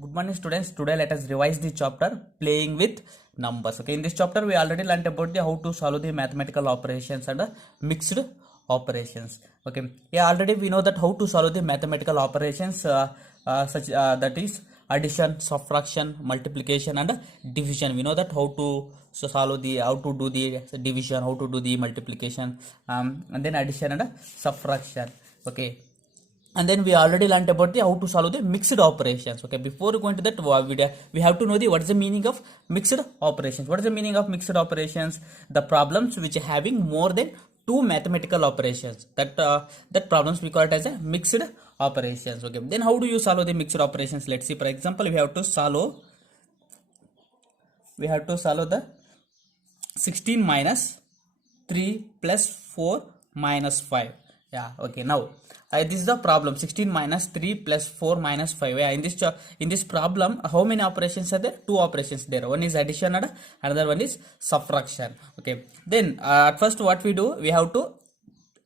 Good morning, students. Today let us revise the chapter playing with numbers. Okay, in this chapter we already learned about the how to solve the mathematical operations and mixed operations. Okay, yeah, already we know that how to solve the mathematical operations such that is addition, subtraction, multiplication and division. We know that how to solve the how to do the division, how to do the multiplication, and then addition and subtraction. Okay, and then we already learned about the how to solve the mixed operations. Okay, before going to that we have to know the what is the meaning of mixed operations. What is the meaning of mixed operations? The problems which are having more than two mathematical operations, that problems we call it as a mixed operations. Okay, then how do you solve the mixed operations? Let's see, for example, we have to solve the 16 minus 3 plus 4 minus 5. Yeah, okay, now this is the problem. 16 minus 3 plus 4 minus 5. Yeah, in this problem, how many operations are there? Two operations there. One is addition and another one is subtraction. Okay, then at first what we do, we have to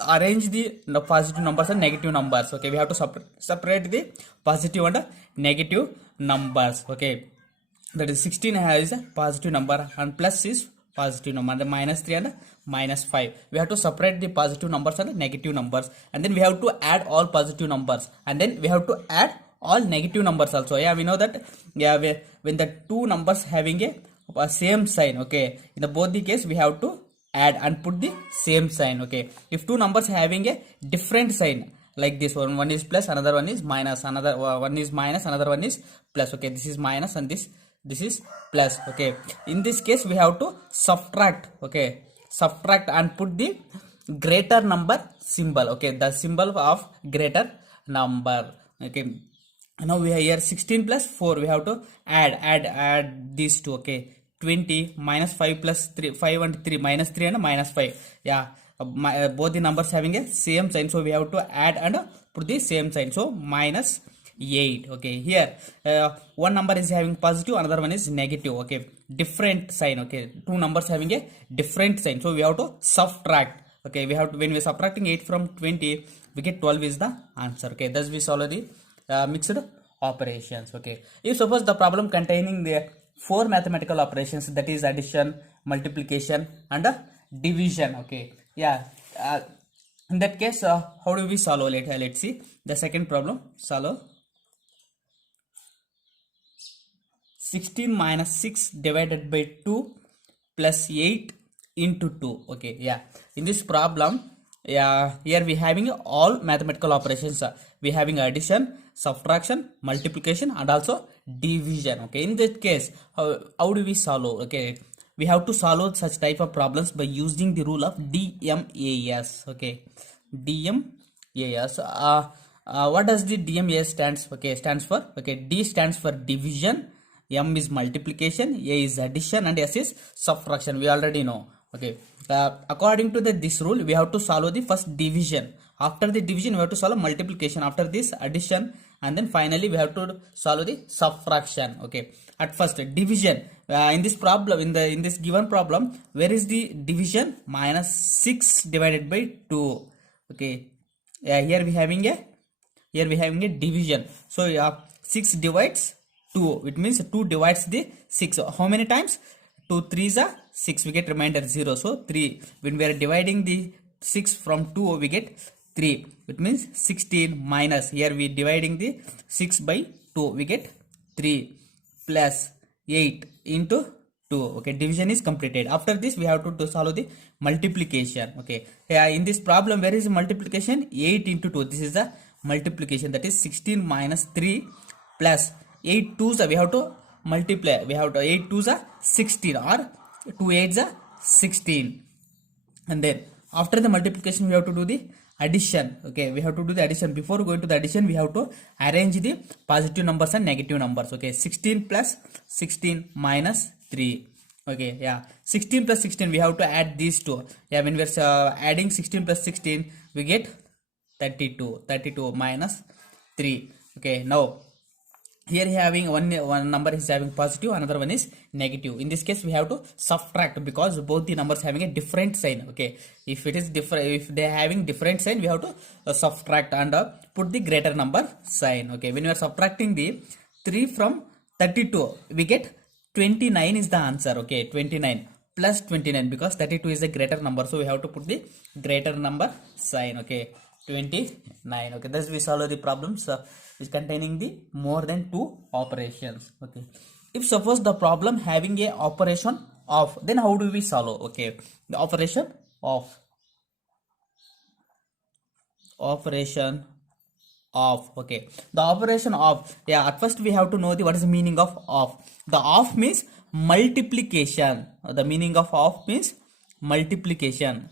arrange the positive numbers and negative numbers. Okay, we have to separate the positive and negative numbers. Okay, that is 16 has a positive number and plus is positive number, and the minus 3 and minus 5. We have to separate the positive numbers and the negative numbers, and then we have to add all positive numbers, and then we have to add all negative numbers also. Yeah, we know that. Yeah, when the two numbers having a same sign, okay, in the both the case we have to add and put the same sign. Okay, if two numbers having a different sign like this one is plus, another one is minus, another one is minus, another one is plus. Okay, this is minus and this is plus. Okay, in this case we have to subtract. Okay, subtract and put the greater number symbol. Okay, the symbol of greater number. Okay, now we have here 16 plus 4. We have to add these two. Okay, 20 minus 5 plus 3, 5 and 3, minus 3 and minus 5. Yeah, both the numbers having a same sign, so we have to add and put the same sign. So minus 8. Okay, here one number is having positive, another one is negative. Okay, different sign. Okay, two numbers having a different sign, so we have to subtract. Okay, we have to, when we are subtracting 8 from 20, we get 12 is the answer. Okay, thus we solve the mixed operations. Okay, if suppose the problem containing the four mathematical operations, that is addition, multiplication and division. Okay, yeah, in that case how do we solve? Let's see the second problem. Solve 16 minus 6 divided by 2 plus 8 into 2. Okay, yeah, in this problem, yeah, here we having all mathematical operations. We having addition, subtraction, multiplication and also division. Okay, in that case how do we solve? Okay, we have to solve such type of problems by using the rule of DMAS. Okay, DMAS. What does the DMAS stands? Okay, stands for, okay, D stands for division, M is multiplication, A is addition and S is subtraction. We already know. Okay, according to this rule, we have to solve the first division. After the division, we have to solve multiplication. After this, addition, and then finally we have to solve the subtraction. Okay, at first division. In this problem, in this given problem, where is the division? Minus 6 divided by 2. Okay, here we having a division. So 6 divides 2. It means 2 divides the 6. How many times? 2 3s are 6. We get remainder 0. So 3. When we are dividing the 6 from 2, we get 3. It means 16 minus. Here we dividing the 6 by 2. We get 3 plus 8 into 2. Okay, division is completed. After this, we have to solve the multiplication. Okay, yeah, in this problem, where is the multiplication? 8 into 2. This is the multiplication. That is 16 minus 3 plus 8 2s. We have to multiply. We have to 8 2s are 16 or 2 8s are 16. And then after the multiplication, we have to do the addition. Okay, we have to do the addition. Before going to the addition, we have to arrange the positive numbers and negative numbers. Okay, 16 plus 16 minus 3. Okay, yeah, 16 plus 16, we have to add these two. Yeah, when we are adding 16 plus 16, we get 32 minus 3. Okay, now here having one number is having positive, another one is negative. In this case, we have to subtract because both the numbers having a different sign. Okay, if it is different, if they are having different sign, we have to subtract and put the greater number sign. Okay, when you are subtracting the 3 from 32, we get 29 is the answer. Okay, 29 plus 29, because 32 is a greater number, so we have to put the greater number sign. Okay, 29. Okay, thus we solve the problems which containing the more than two operations. Okay, if suppose the problem having a operation of, then how do we solve? Okay, the operation of okay, the operation of, yeah, at first we have to know the what is the meaning of of. The of means multiplication. The meaning of means multiplication.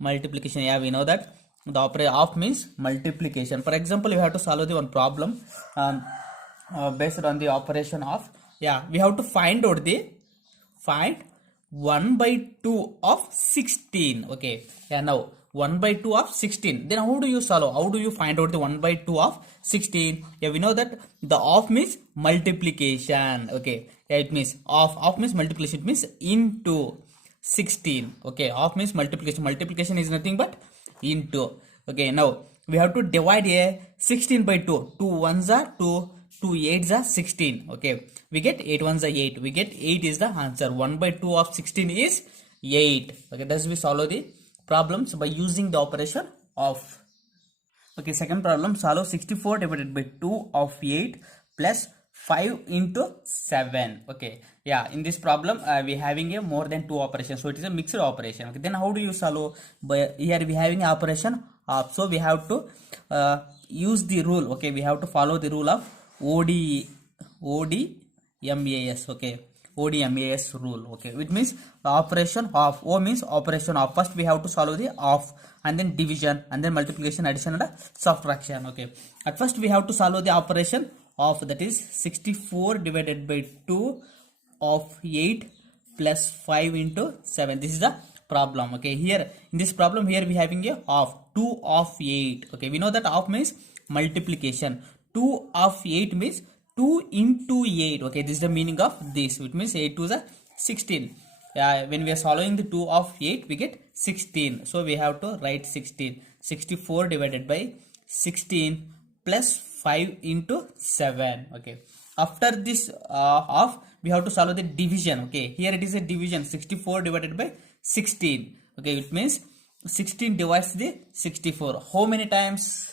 Yeah, we know that the operator of means multiplication. For example, we have to solve the one problem based on the operation of, yeah, we have to find 1 by 2 of 16. Okay, yeah, now 1 by 2 of 16, then how do you solve? How do you find out the 1 by 2 of 16? Yeah, we know that the of means multiplication. Okay, yeah, it means of means multiplication, it means into 16. Okay, of means multiplication is nothing but into. Okay, now we have to divide a 16 by 2. 2 ones are 2, 2 8s are 16. Okay, we get 8 ones are 8, we get 8 is the answer. 1 by 2 of 16 is 8. Okay, thus we solve the problems by using the operation of. Okay, second problem, solve 64 divided by 2 of 8 plus 5 into 7. Okay, yeah, in this problem we having a more than two operations, so it is a mixed operation. Okay, then how do you solve? By here we having operation of, so we have to use the rule. Okay, we have to follow the rule of ODMAS. Okay, ODMAS rule. Okay, which means the operation of. O means operation of. First we have to solve the of, and then division, and then multiplication, addition, and subtraction. Okay, at first we have to solve the operation of, that is 64 divided by 2 of 8 plus 5 into 7. This is the problem. Okay, here in this problem, here we having a of 2 of 8. Okay, we know that of means multiplication. 2 of 8 means 2 into 8. Okay, this is the meaning of this. It means 8 to the 16. When we are solving the 2 of 8, we get 16. So we have to write 16. 64 divided by 16 plus 5 into 7. Okay, after this of, we have to solve the division. Okay, here it is a division. 64 divided by 16. Okay, it means 16 divides the 64. How many times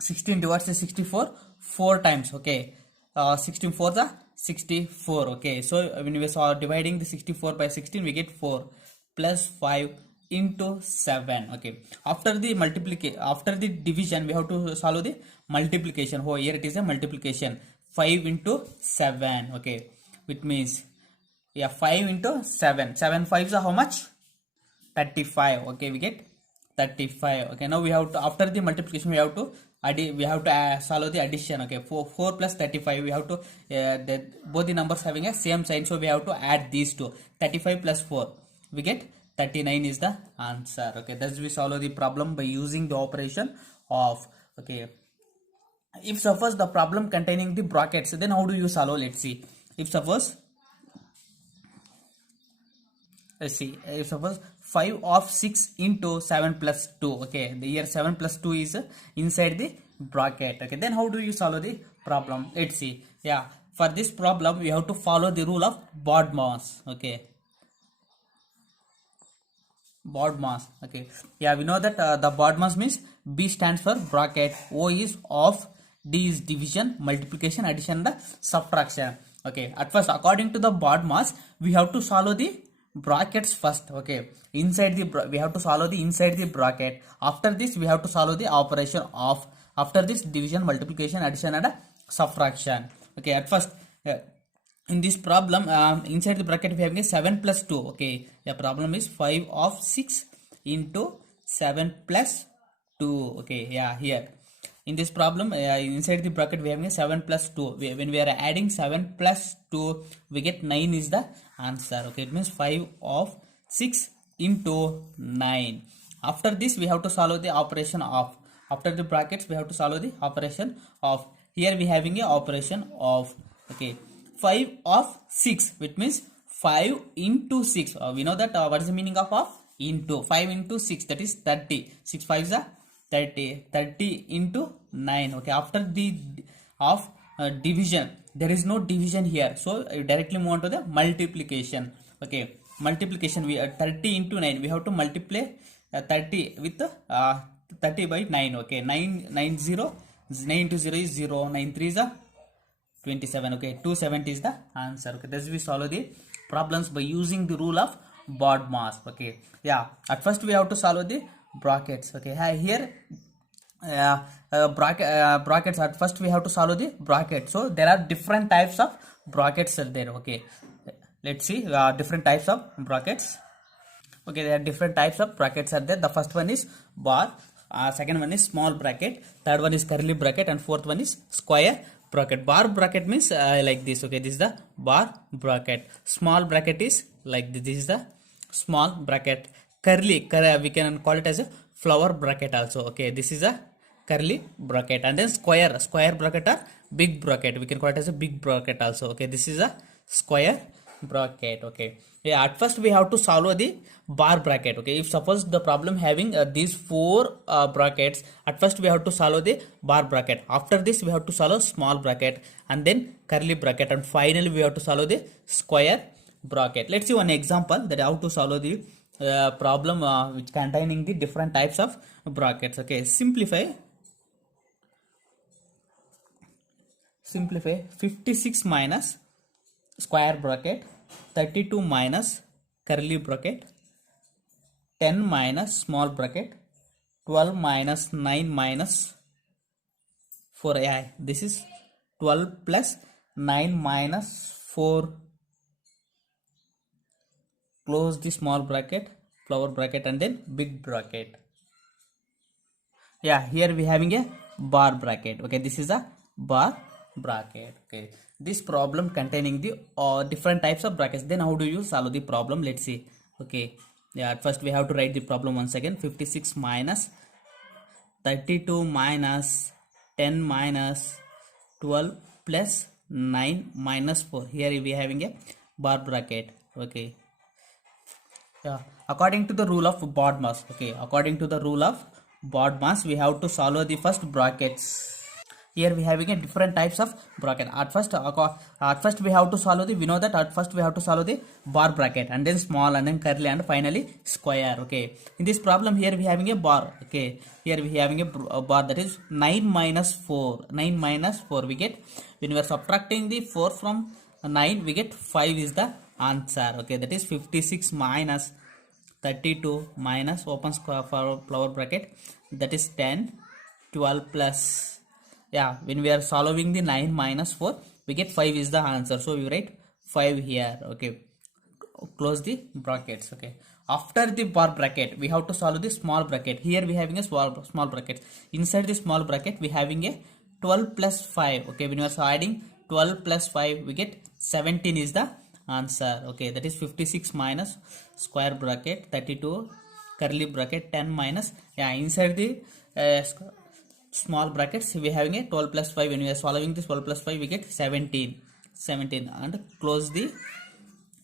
16 divides the 64? 4 times. Okay, 16 4 the 64. Okay, so when we saw dividing the 64 by 16, we get 4 plus 5 into 7. Okay, after the multiplication, after the division, we have to solve the multiplication. Oh, here it is a multiplication. 5 into 7. Okay, which means, yeah, 5 into 7. 7 5s are how much? 35. Okay, we get 35. Okay, now we have to, after the multiplication, we have to solve the addition. Okay, 4 plus 35, we have to both the numbers having a same sign, so we have to add these two. 35 plus 4, we get 39 is the answer. Okay, thus we solve the problem by using the operation of. Okay, if suppose the problem containing the brackets, then how do you solve? Let's see. If suppose, if suppose 5 of 6 into 7 plus 2. Okay, the here 7 plus 2 is inside the bracket. Okay, then how do you solve the problem? Let's see. Yeah, for this problem we have to follow the rule of BODMAS. Okay, BODMAS. Okay, yeah, we know that the BODMAS means B stands for bracket, O is of, D is division, multiplication, addition, and subtraction. Okay, at first according to the BODMAS, we have to solve the brackets first. Okay, inside the we have to solve the inside the bracket. After this we have to solve the operation of. After this, division, multiplication, addition, and subtraction. Okay, at first in this problem, inside the bracket we have a 7 plus 2. Okay, the problem is 5 of 6 into 7 plus 2. Okay, yeah, here in this problem, inside the bracket we have a 7 plus 2. When we are adding 7 plus 2, we get 9 is the answer. Okay, it means 5 of 6 into 9. After this, we have to solve the operation of. After the brackets, we have to solve the operation of. Here we having a operation of. Okay, 5 of 6, which means 5 into 6. We know that what is the meaning of into. 5 into 6, that is 30. 6 5s are 30. 30 into 9. Okay, after the of division. There is no division here, so you directly move on to the multiplication. Okay, multiplication, we 30 into 9, we have to multiply 30 with 30 by 9. Okay, 9 0, 9 into 0 is 0, 9 3 is a 27. Okay, 270 is the answer. Okay, this we solve the problems by using the rule of BODMAS. Okay, yeah, at first we have to solve the brackets. Okay, here brackets, at first we have to solve the bracket. So there are different types of brackets are there. Okay, let's see different types of brackets. Okay, there are different types of brackets are there. The first one is bar, second one is small bracket, third one is curly bracket, and fourth one is square bracket. Bar bracket means like this. Okay, this is the bar bracket. Small bracket is like this. This is the small bracket. Curly, we can call it as a flower bracket also. Okay, this is a curly bracket. And then square bracket or big bracket, we can call it as a big bracket also. Okay, this is a square bracket. Okay, yeah, at first we have to solve the bar bracket. Okay, if suppose the problem having these four brackets, at first we have to solve the bar bracket. After this we have to solve small bracket, and then curly bracket, and finally we have to solve the square bracket. Let's see one example that how to solve the problem which containing the different types of brackets. Okay, simplify 56 minus square bracket, 32 minus curly bracket, 10 minus small bracket, 12 minus 9 minus 4. Yeah, this is 12 plus 9 minus 4. Close the small bracket, flower bracket, and then big bracket. Yeah, here we having a bar bracket. Okay, this is a bar bracket. Okay, this problem containing the different types of brackets. Then how do you solve the problem? Let's see. Okay, yeah, at first we have to write the problem once again. 56 minus 32 minus 10 minus 12 plus 9 minus 4. Here we are having a bar bracket. Okay, yeah, according to the rule of BODMAS. Okay, according to the rule of BODMAS, we have to solve the first brackets. Here we having a different types of bracket. At first we have to solve the, we know that at first we have to solve the bar bracket, and then small, and then curly, and finally square. Okay, in this problem here we having a bar. Okay, here we having a bar, that is 9 minus 4. 9 minus 4 we get, when we are subtracting the 4 from 9 we get 5 is the answer. Okay, that is 56 minus 32 minus open square flower bracket, that is 10, 12 plus, yeah, when we are solving the 9 minus 4 we get 5 is the answer, so we write 5 here. Okay, close the brackets. Okay, after the bar bracket we have to solve the small bracket. Here we having a small bracket. Inside the small bracket we having a 12 plus 5. Okay, when you are adding 12 plus 5 we get 17 is the answer. Okay, that is 56 minus square bracket, 32 curly bracket, 10 minus, yeah, inside the small brackets we having a 12 plus 5. When we are solving this 12 plus 5 we get 17, and close the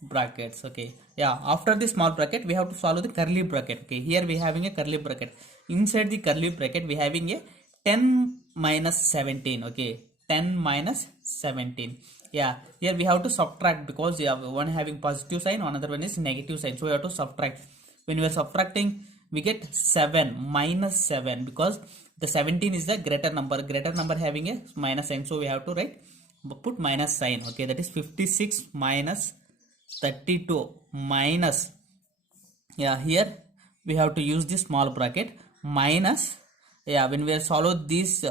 brackets. Okay, yeah, after the small bracket we have to solve the curly bracket. Okay, here we having a curly bracket. Inside the curly bracket we having a 10 minus 17. Okay, 10 minus 17. Yeah, here we have to subtract, because we have one having positive sign, another one is negative sign, so we have to subtract. When we are subtracting we get 7 minus 7, because the 17 is the greater number having a minus sign, so we have to put minus sign. Okay, that is 56 minus 32 minus, yeah, here we have to use the small bracket, minus, yeah, when we are solve this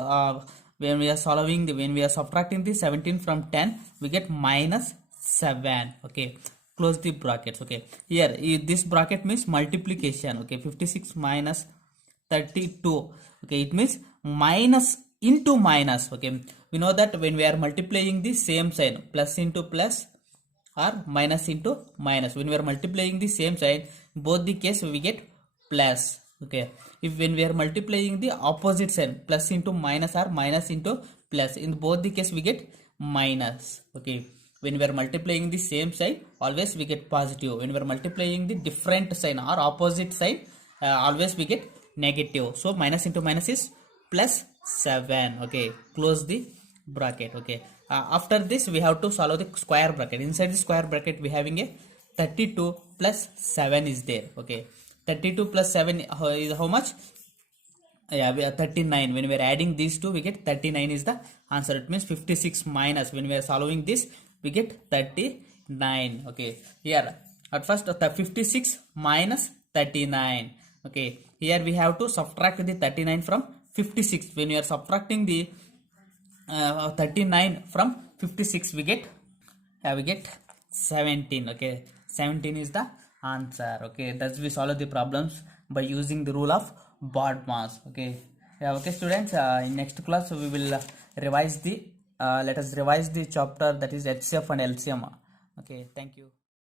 when we are subtracting the 17 from 10 we get minus 7. Okay, close the brackets. Okay, here this bracket means multiplication. Okay, 56 minus 32. Okay, it means minus into minus. Okay, we know that when we are multiplying the same sign, plus into plus or minus into minus, when we are multiplying the same sign, both the case we get plus. Okay, if when we are multiplying the opposite sign, plus into minus or minus into plus, in both the case we get minus. Okay, when we are multiplying the same sign always we get positive. When we are multiplying the different sign or opposite sign always we get negative. So minus into minus is plus 7. Okay, close the bracket. Okay, After this we have to solve the square bracket. Inside the square bracket we having a 32 plus 7 is there. Okay, 32 plus 7 is how much? Yeah, we are 39. When we are adding these two we get 39 is the answer. It means 56 minus, when we are solving this we get 39. Okay, here at first 56 minus 39. Okay, here we have to subtract the 39 from 56. When we are subtracting the 39 from 56 we get 17. Okay, 17 is the answer. Okay, thus we solve the problems by using the rule of Bodmas. Okay, yeah. Okay students, in next class we will revise the let us revise the chapter, that is HCF and LCM. Okay, thank you.